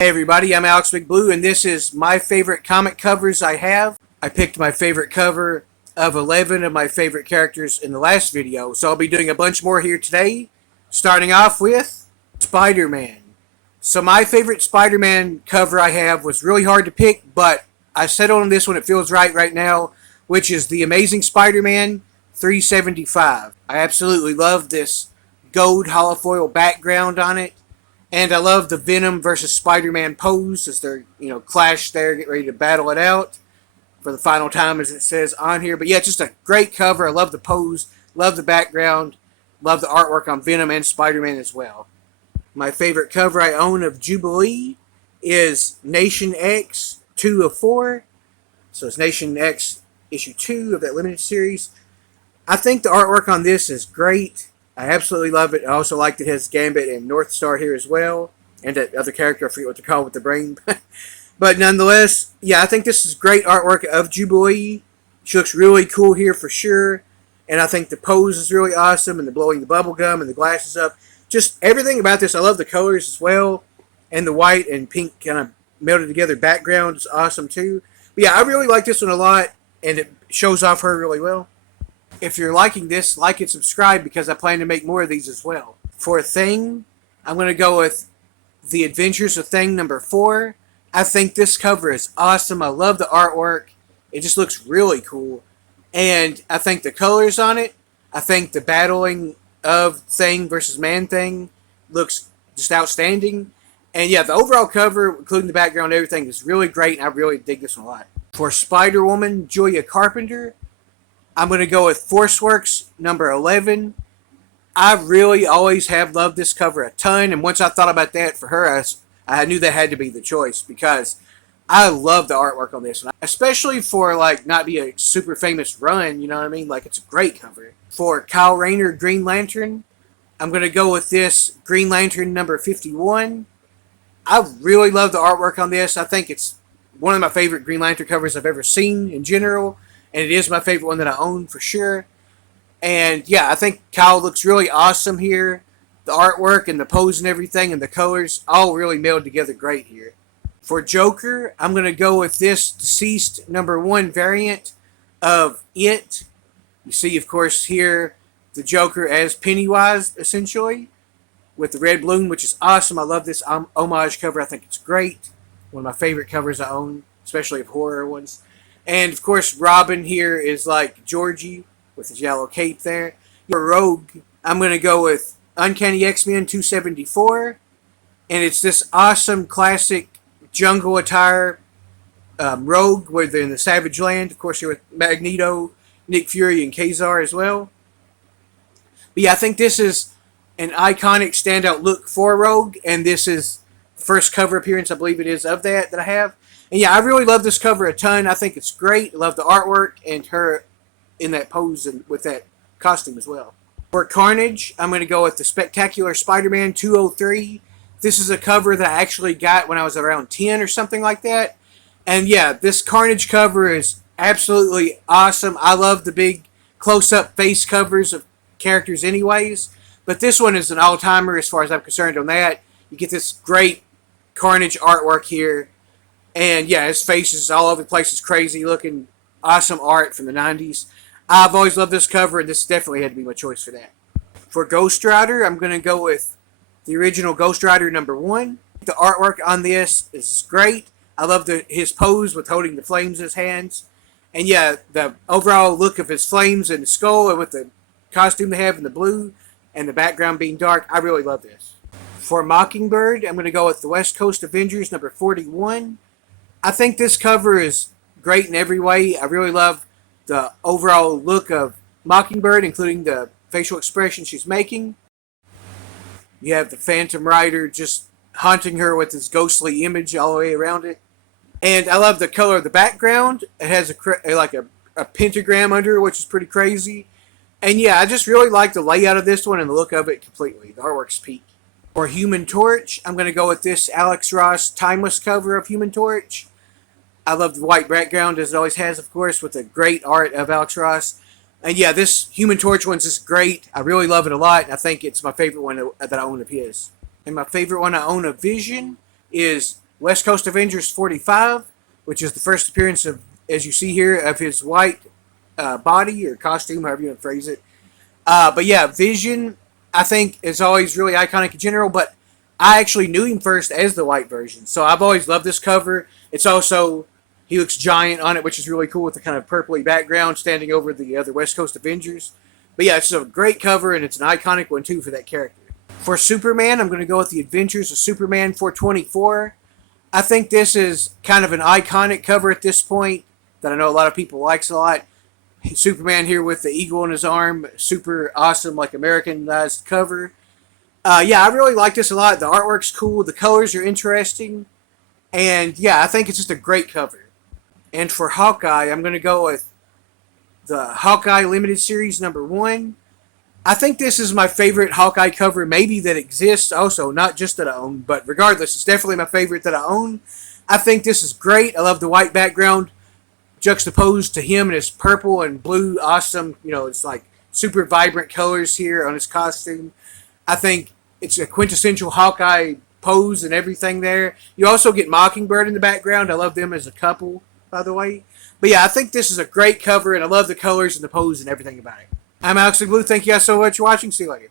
Hey everybody, I'm Alex McBlue, and this is my favorite comic covers I have. I picked my favorite cover of 11 of my favorite characters in the last video, so I'll be doing a bunch more here today, starting off with Spider-Man. So my favorite Spider-Man cover I have was really hard to pick, but I settled on this one. It feels right now, which is The Amazing Spider-Man 375. I absolutely love this gold holofoil background on it. And I love the Venom versus Spider-Man pose as they're, clash there, get ready to battle it out for the final time, as it says on here. But yeah, just a great cover. I love the pose, love the background, love the artwork on Venom and Spider-Man as well. My favorite cover I own of Jubilee is Nation X 2 of 4. So it's Nation X issue 2 of that limited series. I think the artwork on this is great. I absolutely love it. I also like that it has Gambit and North Star here as well. And that other character, I forget what they're called with the brain. But nonetheless, yeah, I think this is great artwork of Jubilee. She looks really cool here for sure. And I think the pose is really awesome. And the blowing the bubble gum and the glasses up. Just everything about this. I love the colors as well. And the white and pink kind of melded together background is awesome too. But yeah, I really like this one a lot. And it shows off her really well. If you're liking this, like and subscribe because I plan to make more of these as well. For Thing, I'm going to go with The Adventures of Thing number 4. I think this cover is awesome. I love the artwork. It just looks really cool. And I think the colors on it, I think the battling of Thing versus Man-Thing looks just outstanding. And yeah, the overall cover, including the background and everything, is really great. And I really dig this one a lot. For Spider-Woman, Julia Carpenter, I'm going to go with Forceworks number 11. I really always have loved this cover a ton. And once I thought about that for her, I knew that had to be the choice because I love the artwork on this one. Especially for not be a super famous run, you know what I mean? It's a great cover. For Kyle Rayner, Green Lantern, I'm going to go with this Green Lantern number 51. I really love the artwork on this. I think it's one of my favorite Green Lantern covers I've ever seen in general. And it is my favorite one that I own for sure. And yeah, I think Kyle looks really awesome here. The artwork and the pose and everything and the colors all really meld together great here. For Joker, I'm going to go with this Deceased number 1 variant of It. You see, of course, here the Joker as Pennywise, essentially, with the red balloon, which is awesome. I love this homage cover. I think it's great. One of my favorite covers I own, especially of horror ones. And, of course, Robin here is like Georgie with his yellow cape there. For Rogue, I'm going to go with Uncanny X-Men 274. And it's this awesome classic jungle attire Rogue where they're in the Savage Land. Of course, here with Magneto, Nick Fury, and Kazar as well. But yeah, I think this is an iconic standout look for Rogue. And this is the first cover appearance, I believe it is, of that I have. And yeah, I really love this cover a ton. I think it's great. I love the artwork and her in that pose and with that costume as well. For Carnage, I'm going to go with the Spectacular Spider-Man 203. This is a cover that I actually got when I was around 10 or something like that. And yeah, this Carnage cover is absolutely awesome. I love the big close-up face covers of characters anyways. But this one is an all-timer as far as I'm concerned on that. You get this great Carnage artwork here. And yeah, his face is all over the place. It's crazy looking, awesome art from the 90s. I've always loved this cover, and this definitely had to be my choice for that. For Ghost Rider, I'm going to go with the original Ghost Rider number 1. The artwork on this is great. I love his pose with holding the flames in his hands. And yeah, the overall look of his flames and the skull and with the costume they have in the blue and the background being dark, I really love this. For Mockingbird, I'm going to go with the West Coast Avengers number 41. I think this cover is great in every way. I really love the overall look of Mockingbird, including the facial expression she's making. You have the Phantom Rider just haunting her with his ghostly image all the way around it. And I love the color of the background. It has a pentagram under it, which is pretty crazy. And yeah, I just really like the layout of this one and the look of it completely. The artwork's peak. For Human Torch, I'm going to go with this Alex Ross Timeless cover of Human Torch. I love the white background, as it always has, of course, with the great art of Alex Ross. And yeah, this Human Torch one's just great. I really love it a lot, and I think it's my favorite one that I own of his. And my favorite one I own of Vision is West Coast Avengers 45, which is the first appearance of, as you see here, of his white body or costume, however you want to phrase it. But yeah, Vision, I think, is always really iconic in general, but I actually knew him first as the white version. So I've always loved this cover. It's also, he looks giant on it, which is really cool with the kind of purpley background standing over the other West Coast Avengers. But yeah, it's a great cover, and it's an iconic one, too, for that character. For Superman, I'm going to go with The Adventures of Superman 424. I think this is kind of an iconic cover at this point that I know a lot of people likes a lot. Superman here with the eagle in his arm, super awesome, like Americanized cover. Yeah, I really like this a lot. The artwork's cool, the colors are interesting, and yeah, I think it's just a great cover. And for Hawkeye, I'm going to go with the Hawkeye Limited Series #1. I think this is my favorite Hawkeye cover maybe that exists also, not just that I own, but regardless, it's definitely my favorite that I own. I think this is great. I love the white background juxtaposed to him in his purple and blue, awesome, it's like super vibrant colors here on his costume. I think it's a quintessential Hawkeye pose and everything there. You also get Mockingbird in the background. I love them as a couple, by the way. But yeah, I think this is a great cover, and I love the colors and the pose and everything about it. I'm Alex the Glue. Thank you guys so much for watching. See you later.